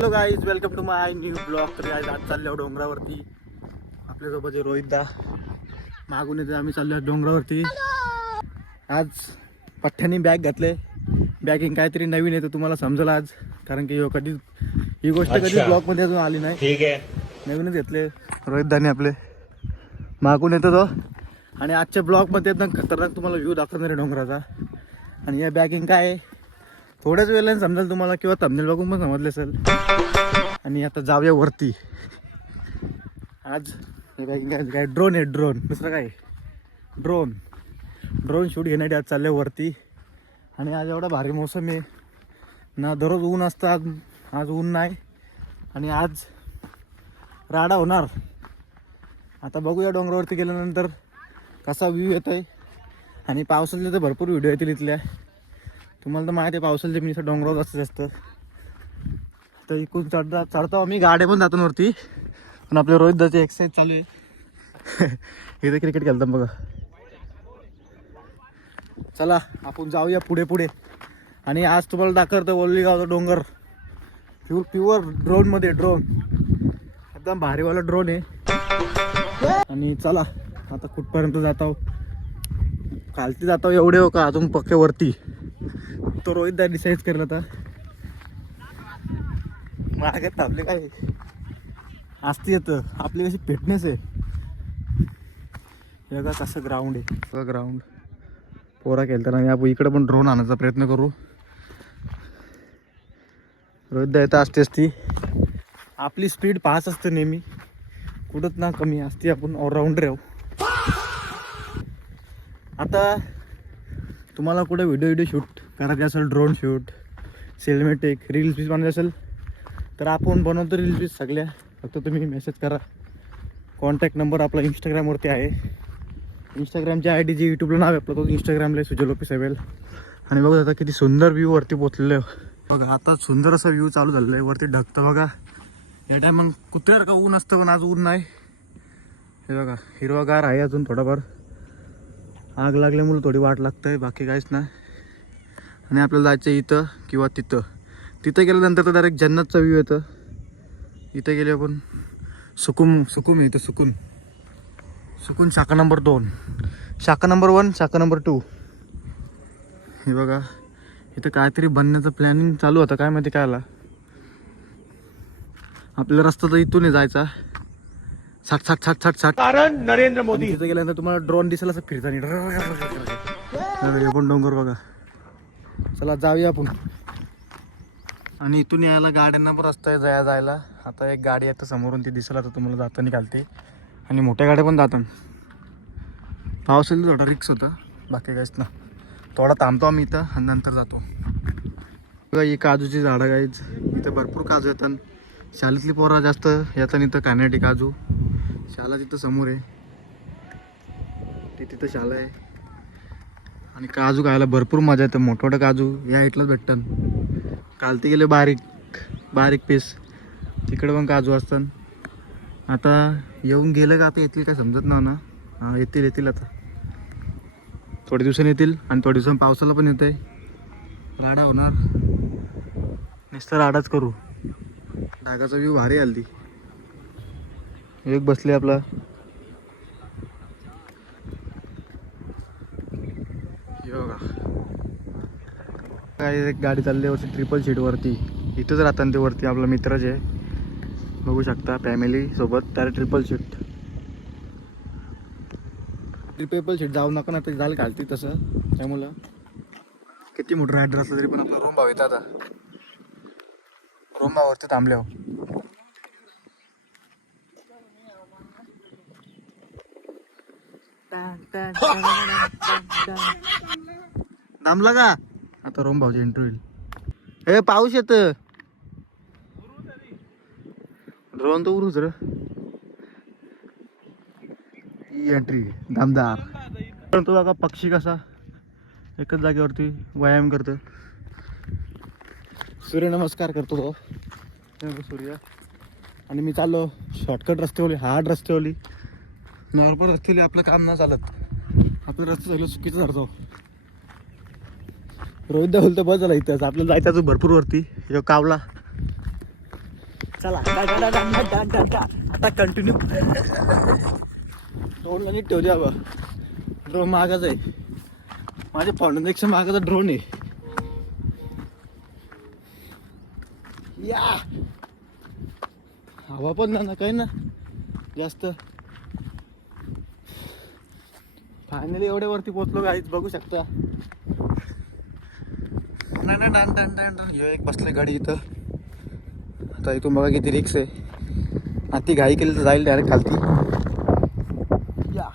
Hello guys, welcome to my new blog. तर आज चाललो डोंगरावरती. आपल्यासोबत रोहितदा मागून येते. आम्ही चाललो डोंगरावरती. आज पठ्ठ्यानी बॅग घातले. बॅगिंग काहीतरी नवीन येतं, तुम्हाला समजेल आज, कारण की ही गोष्ट कधी ब्लॉगमध्ये अजून आली नाही. ठीक आहे, नवीनच घेतले रोहितदाने आपले. मागून येतो तो. आणि आजच्या ब्लॉगमध्ये एकदम खतरनाक तुम्हाला व्ह्यू दाखवणार आहे डोंगराचा. आणि या बॅगिंग काय आहे थोड्याच वेळेला समजेल तुम्हाला, किंवा थंबनेल बघून पण समजले असेल. आणि आता जाऊया वरती. आज हे काय ड्रोन आहे, ड्रोन, दुसरं काय ड्रोन शूट घेण्यासाठी आज चालले वरती. आणि आज एवढा भारी मोसम आहे ना, दररोज ऊन असतं, आज ऊन नाही. आणि आज राडा होणार. आता बघूया डोंगरावरती गेल्यानंतर कसा व्ह्यू येतो आहे. आणि पावसाचे तर भरपूर व्हिडिओ येतील इथल्या. तुम्हाला तर माहिती आहे पावसाचे मी डोंगरावर असतं जास्त. तर इकडून चढतो आम्ही. गाड्या पण जातो वरती. पण आपल्या रोहितदाची एक्सरसाइज चालू आहे. इथे क्रिकेट खेळतो बघा. चला आपण जाऊया पुढे. आणि आज तुम्हाला दाखवतो वल्लीगावचा डोंगर. प्युअर ड्रोनमध्ये ड्रोन, एकदम भारीवाला ड्रोन आहे. आणि चला आता कुठपर्यंत जातो. खालती जातो एवढे हो का अजून पक्के वरती. तो रोहितदा डिसाईड केला आता. मागे थांबले काय असते येतं. आपली कशी फिटनेस आहे बघा. कसं ग्राउंड आहे बघा, ग्राउंड पोरा खेळताना. आणि आपण इकडे पण ड्रोन आणायचा प्रयत्न करू. रोहितदा येतं असते असती. आपली स्पीड पास असते नेहमी, कुठंच ना कमी असते. आपण ऑलराऊंडर राहू. आता तुम्हाला कुठे व्हिडिओ शूट करायचे असेल, ड्रोन शूट, सिनेमॅटिक, रील्स बीस बनायचे असेल तर आपण बनवतो रील्स बीस सगळ्या. फक्त तुम्ही मेसेज करा. कॉन्टॅक्ट नंबर आपला इंस्टाग्रामवरती आहे. इंस्टाग्रामच्या आय डी जी यूट्यूबला नाव आहे आपलं, तो इंस्टाग्रामला सुजल ऑफिस अवेल. आणि बघा आता किती सुंदर व्ह्यू वरती पोचलेलं आहे बघा. आता सुंदर असा व्ह्यू चालू झालेला आहे. वरती ढगतं बघा. या टायम मग कुत्र्यावर का ऊन असतं, पण आज ऊन नाही. हे बघा हिरवागार आहे अजून थोडाफार. आग लागल्यामुळे थोडी वाट लागतं, बाकी काहीच नाही. आणि आपल्याला जायचं इथं किंवा तिथं गेल्यानंतर तर डायरेक्ट जन्नतचा व्ह्यू येतं. इथं गेले आपण सुकून आहे इथं. सुकून शाखा नंबर 2, शाखा नंबर 1, शाखा नंबर 2. हे बघा इथं काहीतरी बनण्याचं प्लॅनिंग चालू होतं, काय माहिती काय आला. आपल्याला रस्ता तर इथून आहे जायचा. साठ कारण नरेंद्र मोदी. तिथे गेल्यानंतर तुम्हाला ड्रोन दिसेल असं फिरताना. हे पण डोंगर बघा. चला जाऊया आपण. आणि इथून यायला गाड्यांना पण रस्ता आहे जायला. आता एक गाडी आहे समोरून, ती दिसेल आता तुम्हाला जाताना घालते. आणि मोठ्या गाड्या पण जातात. पावसाला थोडा रिक्स होता, बाकी काहीच ना. थोडा थांबतो आम्ही इथं आणि नंतर जातो. बघा ही काजूची झाडं गाईच. इथं भरपूर काजू येतात. शाळेतली पोरं जास्त येतात इथं खाण्यासाठी काजू. शाळा तिथं समोर आहे, तिथं शाळा आहे. आणि काजू खायला भरपूर मजा येतं. मोठमोठे काजू या हाईटलाच भेटतात. कालते गेले बारीक पीस. तिकडे पण काजू असतात. आता येऊन गेलं का आता येतील काय समजत नाही ना. हां येतील आता थोड्या दिवसांनी येतील. आणि थोड्या दिवसांनी पावसाला पण येत आहे. राडा होणार, नुसतं राडाच करू. ढगाचा व्ह्यू भारी आली. एक बसले आपला. काय एक गाडी चालली वरती ट्रिपल सीट वरती. इथंच राहतात ते वरती. आपला मित्रच आहे, बघू शकता, फॅमिली सोबत. तर ट्रिपल सीट जाऊ नका ना, तर झालं घालते तसं. त्यामुळं किती मोठं रायडर असलं तरी पण आपला रूम भाव येतं. आता रूम भावावरती थांबल्यावर थांबला का आता रूम भावची एंट्री होईल. हे पाऊस येत, ड्रोन तर उरूच रे. ही एंट्री दमदार. तो बघा पक्षी कसा एकच जागेवरती व्यायाम करतो. सूर्यनमस्कार करतो तो सूर्य. आणि मी चाललो शॉर्टकट रस्त्यावरली, हार्ड रस्त्यावरली. नॉर्मल रस्त्यावरली आपलं काम नाही चालत. आपलं रस्ता सगळं चुकीचं करतो. रोहितदा बोलतो बस झाला इथंच. आपल्याला जायचं भरपूर वरती. कावला चला आता कंटिन्यू ड्रोनला नीट ठेवली बाबा. ड्रोन मागाच आहे माझ्या फाउंडनपेक्षा मागाचा ड्रोन आहे. या हवा पण ना काही ना जास्त. फायनली एवढ्या वरती पोहोचलो गाईच बघू शकता. एक बसले गाडी इथं. आता इथून बघा किती रिक्स आहे. अति घाई केली तर जाईल डायरेक्ट खालती. या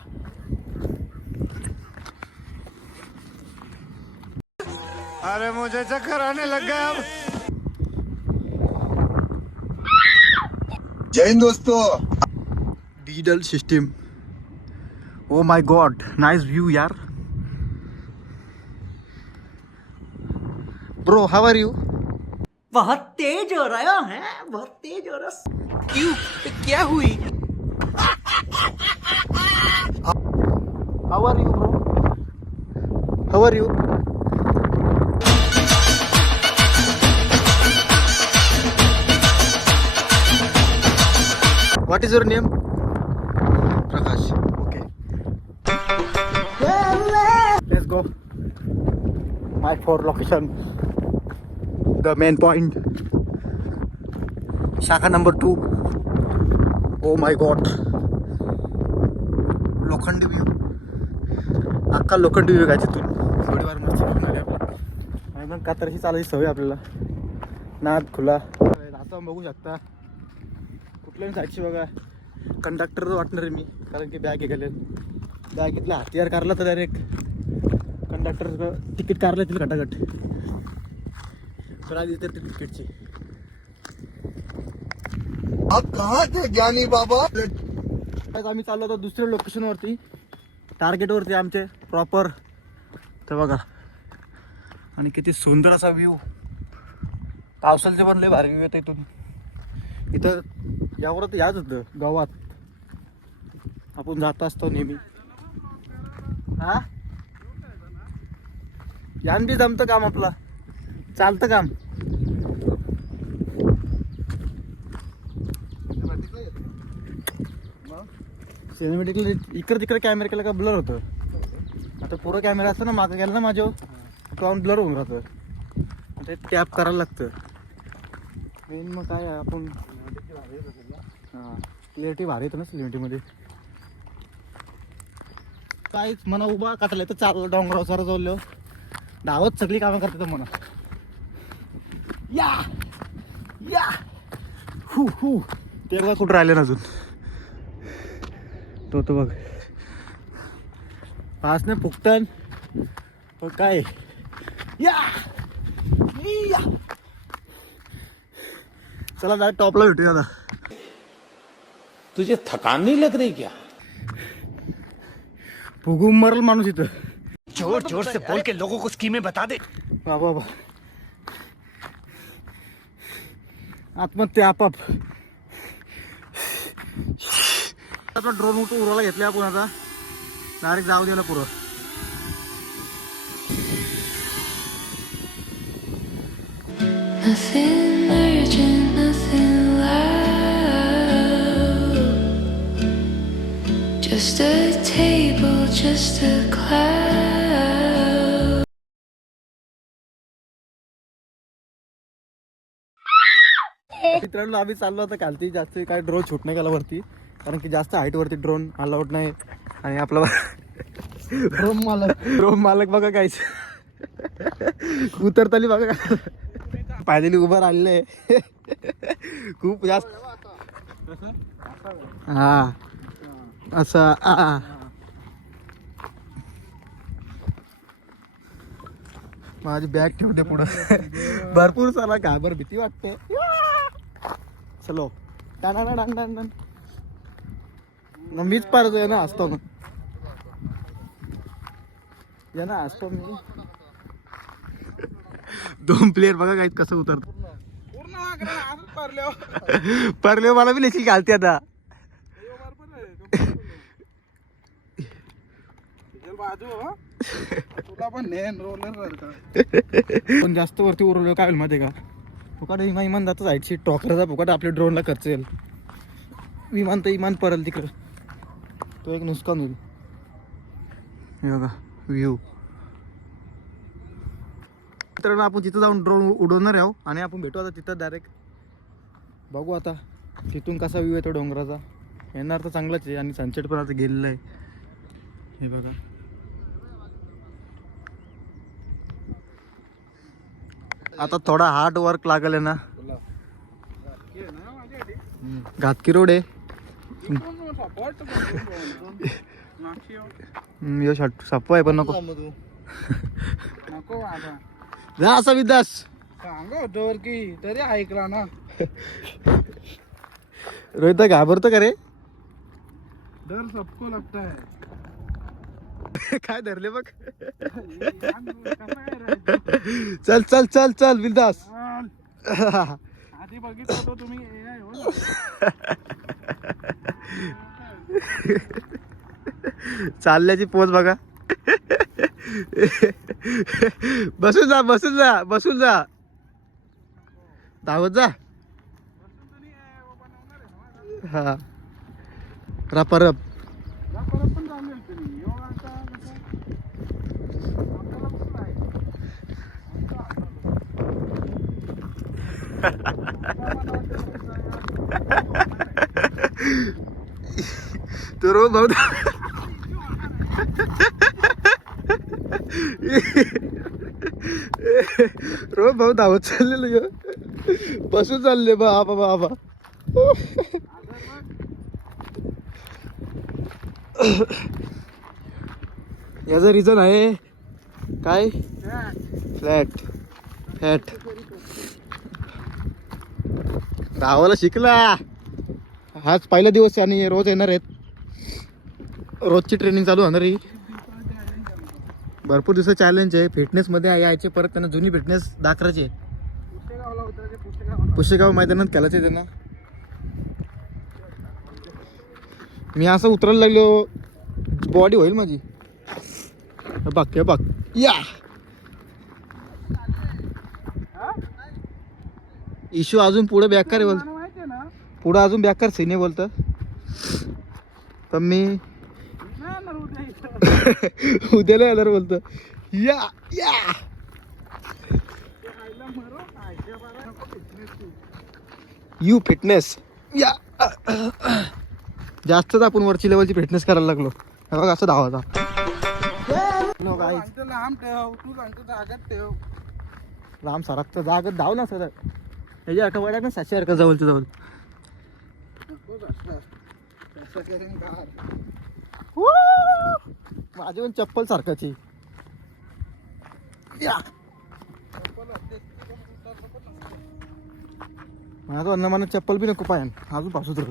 अरे मुझे चक्कर आने लग गया अब. जय हिंद दोस्तों. Digital system. Oh my god nice view यार. Bro how are you. बहुत तेज हो रहा है, बहुत तेज हो रहा. क्यों, क्या हुई? How are you bro. How are you. What is your name? Prakash. Okay. Let's go. My for location. The main point. Shaka number 2. Oh my god. लोखंडी व्यू. अख्खा लोखंडी व्यू काय तिथून. थोडी वार मस्त झाली आपल्याला. एकदम कातरशी चालायची सवय आपल्याला. नाद खुला. आता बघू शकता. कुठल्याही साईडची बघा. कंडक्टर वाटणार आहे मी कारण की बॅग गेले. बॅग इथला हत्यार काढला तर डायरेक्ट कंडक्टर तिकीट काढलं तिला खटाखट. प्राईज तर तिकीटची. अब कहाँ थे ज्ञानी बाबा. आम्ही चाललो होतो दुसऱ्या लोकेशनवरती. टार्गेटवरती आमचे प्रॉपर. तर बघा आणि किती सुंदर असा व्ह्यू. पावसाळचे पण लय भारी व्ह्यू येतं इथून. इथं यावर तर याच होतं गावात आपण जात असतो नेहमी. हा यान बी जमतं काम आपलं. चालतं काम. सिनेमॅटिकली इकडे तिकडे कॅमेरा केला का ब्लर होतं. आता पुरं कॅमेरा असतं ना मागं गेला ना माझ्या अकाउंट ब्लर होऊन राहतं. ते टॅप करायला लागतं मेन. मग काय आपण हां क्लिअरिटी भारी येतं ना सिनेमॅटिकमध्ये. काहीच म्हणा उभा काटलं तर चाललं डोंगरावर सारं जाऊन धावत सगळी कामं करतात म्हणा. या या हू हू. ते बघा कुठं राहिले ना अजून. तो बघ पास नाही फुकटन पण काय. या या चला जाय टॉपला भेटूया आता. तुझे थकान नहीं लग रही क्या. फुगून मरल माणूस इथं. जोर जोर से बोल के लोगों को स्कीमें बता दे. बाबा बाबा आत्महत्या आपाप. आपला ड्रोन उराला घेतले आपण आता. डायरेक्ट जाऊ द्यायला पुरं. Nothing urgent, nothing loud. Just a table, just a cloud. मित्रांनो आम्ही चाललो आता खालती. जास्त काय ड्रोन शूट नाही केला वरती कारण की जास्त हाईट वरती ड्रोन अलाउड नाही. आणि आपला ड्रोन मालक बघा काहीच उतरताली बघा काय पायदली उभं राहिलेलं आहे. खूप जास्त. हा असं माझी बॅग ठेवते पुढं. भरपूर सारा घाबर भीती वाटते. चलो टाण मीच पारतो आहे ना असतो मग. या ना असतो मी. 2 प्लेयर बघा काय कसं उतरतो. परले मला बी लेखी घालते आता. पण जास्त वरती उरलो काय होईल माहिती का. फुकाट विमान जातं साईडशी टॉकराचा फुकाट आपल्या ड्रोनला खर्च येईल. विमान तर विमान पडेल तिकडं, तो एक नुकसान होईल. हे बघा व्ह्यू. मित्रांनो आपण तिथं जाऊन ड्रोन उडवणार आहो आणि आपण भेटू आता तिथं डायरेक्ट. बघू आता तिथून कसा व्ह्यू येतो डोंगराचा. येणार तर चांगलाच आहे आणि सनसेट पण आता गेलेला आहे. हे बघा आता थोडा हार्ड वर्क लागेल आहे ना. घातकी रोड आहे. यो सप्पा आहे पण नको जा असा विदास सांगा होतं की तरी ऐकला ना. रोहित घाबरतो का रे. डर सबको लगता है. काय धरले बघ. चल चल चल चल विदास. आधी बघितलं होतं तुम्ही AI हो ना. चालल्याची पोच बघा. बसून जा बसून जा बसून जा. धावत जा. हा रपारप. पण चांगलं तुम्ही योग आता कसं आपल्याला कसं आहे. तो रोज भाऊ रोज भाऊ धावत चाललेलं बसून चालले बाबा बाबा. याचं रिझन आहे काय. फ्लॅट फॅट धावायला शिकला. हाच पहिला दिवस आणि रोज येणार आहेत. रोजची ट्रेनिंग चालू होणार ही. भरपूर दिवस चॅलेंज आहे फिटनेसमध्ये यायचे. परत त्यांना जुनी फिटनेस दाखवायची आहे. पुशेगाव मैदानात खेळायचे त्यांना. मी असं उतरायला लागलो बॉडी होईल माझी. बघ हे बघ या इशू अजून पुढे बेकार आहे बोल. माहितीये ना. पुढं अजून बेकार सिने बोलतं. पण मी नाही येणार उद्या इथं. उद्याला येणार बोलतं. या या ते आईला मरो आईच्या बारा नको fitness तू. यू फिटनेस या. जास्तच आपण वरची लेवलची फिटनेस करायला लागलो. हे बघ असं धावाचा. तू सांगतो लांब ठेव. तू सांगतो जागत ठेव. राम सरात तर जागत धाव ना सर. याच्या आठवड्यात ना 700 हरकत जवळच्या जवळ. नको कसलं. कसं करेन काय. माझी पण चप्पल सारखाची. या माझं अन्न मला चप्पल बी नको पायान अजून पासू तर.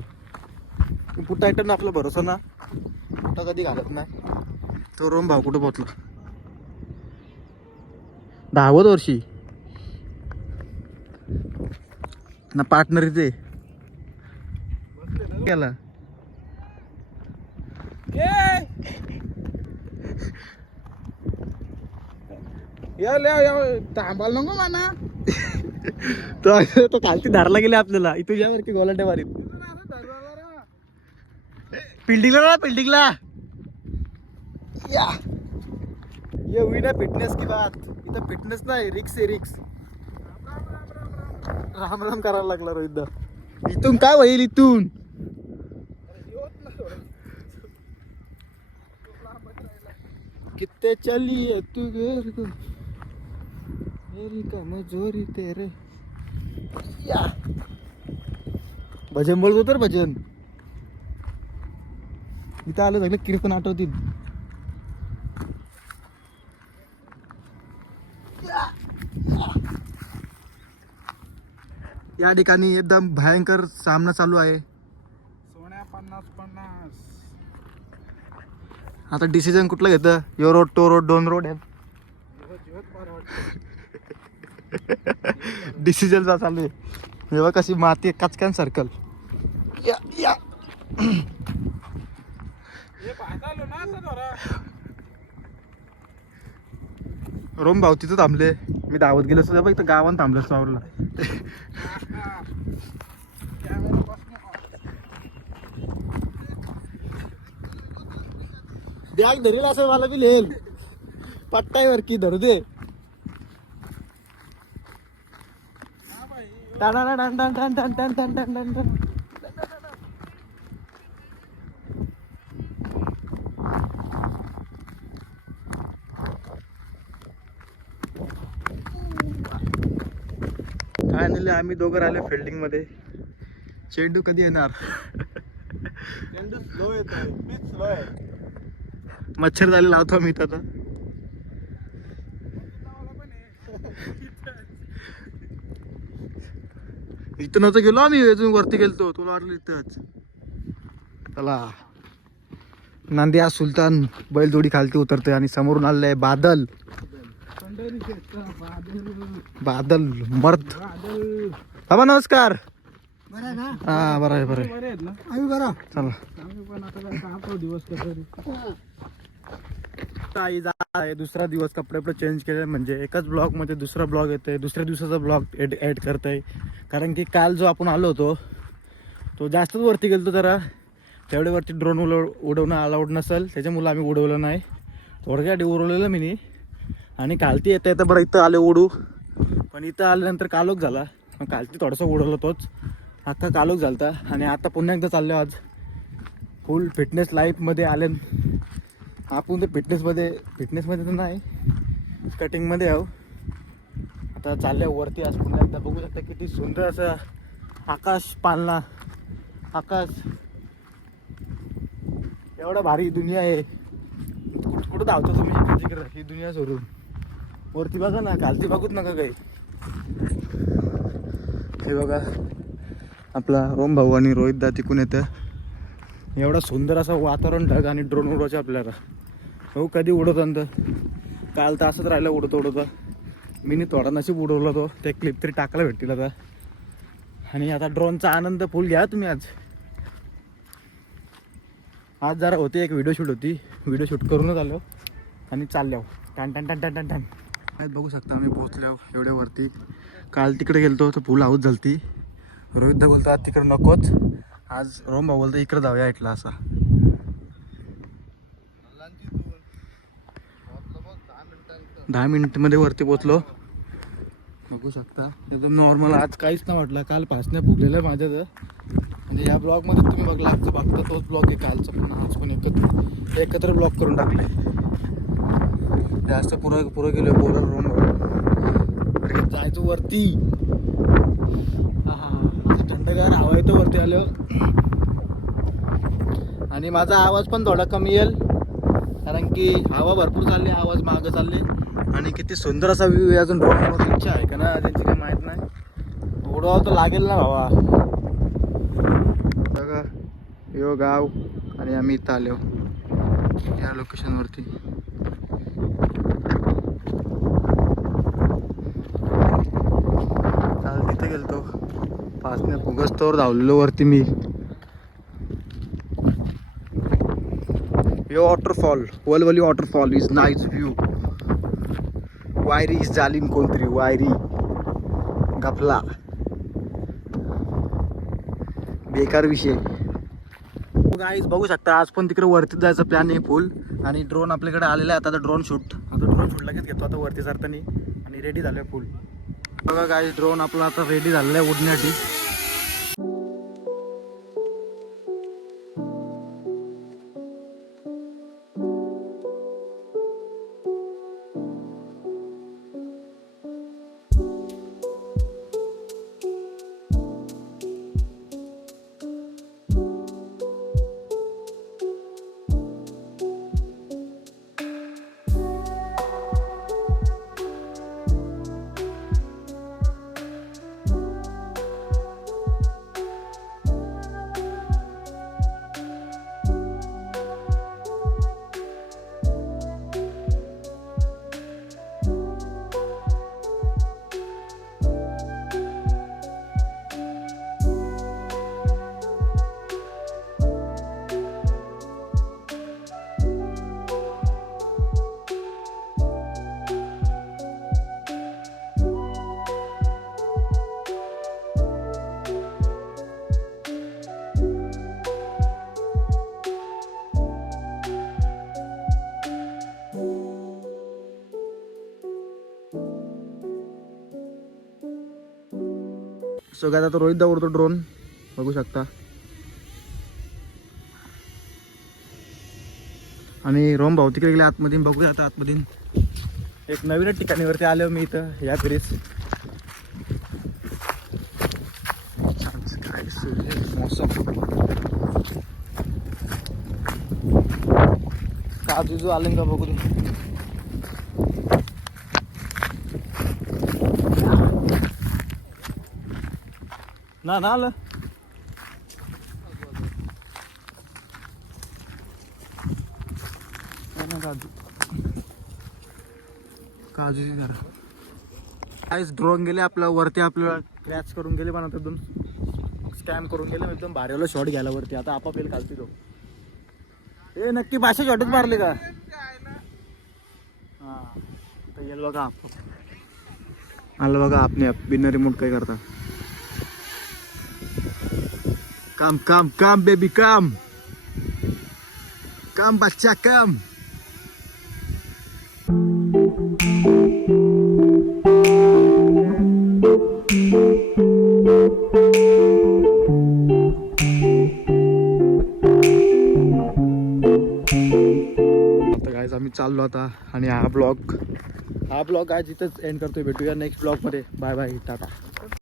पुट्टा आयटम ना आपला भरोसा ना. पुट्टा कधी घालत नाही. तो रोम भाव कुठं पोचला. 10वीं वर्षी ना पार्टनर इथे गेला. थांबायला नको म्हणा. तो खालती धारला गेले आपल्याला. इथं यावर की गोलांड्या मारीत. बिल्डिंगला ना बिल्डिंगला या. ये हुई ना फिटनेस की बात. इथं फिटनेस नाही रिक्स आहे रिक्स. राम राम करायला लागला रोहित. इथून काय होईल इथून. कितने चलिए तू घर को मेरी कमजोरी तेरे. या भजन बोलतो तर भजन. इथं आलं सगळं कीर्तन आठवतील. या ठिकाणी एकदम भयंकर सामना चालू आहे. सोन्या 50-50. आता डिसिजन कुठलं घेतं. यो रोड तो रोड 2 रोड आहेत. डिसिजनचा चालू आहे. जेव्हा कशी माती कचकन सर्कल. या या हे पाहता आलो ना आता जरा. रोम भाऊ तिथं थांबले. मी धावत गेलो सुद्धा बघ इथं गावात थांबलं स्टॉरला. बॅग धरेल असं मला बी लिहेल पट्टाईवर की धरू दे. फायनली आम्ही दोघं राहिले फिल्डिंग मध्ये. चेंडू कधी येणार? चेंडू स्लो येत आहे, पिच स्लो आहे. मच्छर झाले लावतो मी इथं आता. इथं नव्हतं गेलो आम्ही, अजून वरती गेलतो. तुला वाटलं इथंच. चला नांदिया सुलतान बैलजोडी खालती उतरते आणि समोरून आलेलं आहे बादल. बादल मर्द. बाबा नमस्कार. हा बरं आहे बरं आहे. बरे आहेत ना? चला आम्ही पण आता जरा आपला दिवस कसं आई जा आहे. दुसरा दिवस कपडे चेंज केले म्हणजे एकाच ब्लॉग मध्ये दुसरा ब्लॉग येतोय. दुसऱ्या दिवसाचा ब्लॉग ऍड करतोय. कारण की काल जो आपण आलो होतो तो जास्तच वरती गेलतो जरा. तेवढे वरती ड्रोन उडवणं अलाउड नसेल त्याच्यामुळे आम्ही उडवलं नाही. थोडक्यात उडवलेलं मी नी. आणि कालती येता येतं बरं इथं आले उडू. पण इथं आल्यानंतर कालोख झाला. मग कालती थोडंसं उडवलं तोच अख्खा कालोख झालता. आणि आता पुन्हा एकदा चाललो आज फुल फिटनेस लाईफमध्ये आले. आपण तर फिटनेसमध्ये तर नाही कटिंगमध्ये आहो. आता चालल्या वरती आज पुन्हा एकदा बघू शकता किती सुंदर असं आकाश पालना. आकाश एवढा भारी दुनिया आहे. कुठं धावतो तुम्ही तिकडं ही दुनिया सोडून. वरती बघा ना, खालती बघूच नका काही. हे बघा आपला रोम भाऊ आणि रोहित दा तिकून येतं. एवढा सुंदर असं वातावरण ढग आणि ड्रोन उडवायचं आपल्याला. हो कधी उडवतो काल तर असंच राहिलं उडवतो. मी थोडा नशीब उडवला तो. ते क्लिप तरी टाकायला भेटतील आता. आणि आता ड्रोनचा आनंद फुल घ्या तुम्ही. आज जरा होती एक व्हिडिओ शूट होती. व्हिडिओ शूट करूनच आलो आणि चाललो टन टन टन टन टन टन. आज बघू शकता आम्ही पोहोचलो एवढ्या वरती. काल तिकडे गेलतो तर फुल हाऊस झालती. रोहित दा बोलतो आज तिकडे नकोच. आज रोम भाऊ बोलतो इकडे जाऊया ऐकला असा. 10 मिनिटमध्ये वरती पोचलो. बघू शकता एकदम नॉर्मल. आज काहीच नाही वाटलं. काल पासण्या फुगलेलं आहे माझ्या तर. म्हणजे या ब्लॉगमध्ये तुम्ही बघता तोच ब्लॉग आहे कालचा. पण आज पण एकत्र ब्लॉग करून टाकले. जास्त पुरं गेलो बोलर रूम जायचं वरती. हा थंडगार हवा येतो वरती आलो. आणि माझा आवाज पण थोडा कमी येईल कारण की हवा भरपूर चालली. आवाज मागं चालले. आणि किती सुंदर असा व्ह्यू आहे. अजून ड्रोन उडवायची इच्छा आहे का ना त्यांची काही माहीत नाही. उडवावं तर लागेल ना भावा. बघा यो गाव आणि आम्ही इथं आलो या लोकेशनवरती. काल तिथे गेलतो पाचण्या फुगस्तोवर धावलेलो वरती मी. यो वॉटरफॉल वलवली वॉटरफॉल इज नाईस व्ह्यू. वायरी झालीन कोणतरी वायरी गपला बेकार विषय. गाईज बघू शकता आज पण तिकडे वरती जायचं प्लॅन आहे फुल. आणि ड्रोन आपल्याकडे आलेला आहे. आता ड्रोन शूट लगेच घेतो आता वरती सरतानी. आणि रेडी झालं आहे फुल. बघा गाईज ड्रोन आपला आता रेडी झालेला आहे उडण्यासाठी. सो काय आता रोहित दावरतो ड्रोन बघू शकता. आणि रोम भाऊ तिकडे गेले आतमध्ये. बघूया आता आतमध्ये एक नवीनच ठिकाणीवरती आलो मी इथं या फिरीस. काय मौसम काजू आलं का बघू दे. ना आलं काजू काजूची जरा काहीच ड्रोन गेले आपल्या वरती. आपल्याला क्रॅच करून गेले पण आता एकदम स्कॅम करून गेले. एकदम भारीला शॉट घ्यायला वरती. आता आपापल्याला खालती तो हे नक्की भाषा शॉटच मारले का. हां तर येईल बघा आप आलं बघा. आपने बिना रिमोट काय करता. काम काम काम बेबी काम काम बच्चा काम. गाइस आम्ही चाललो आता आणि हा ब्लॉग आज इथंच एंड करतोय. भेटूया नेक्स्ट ब्लॉग मध्ये. Bye bye Tata.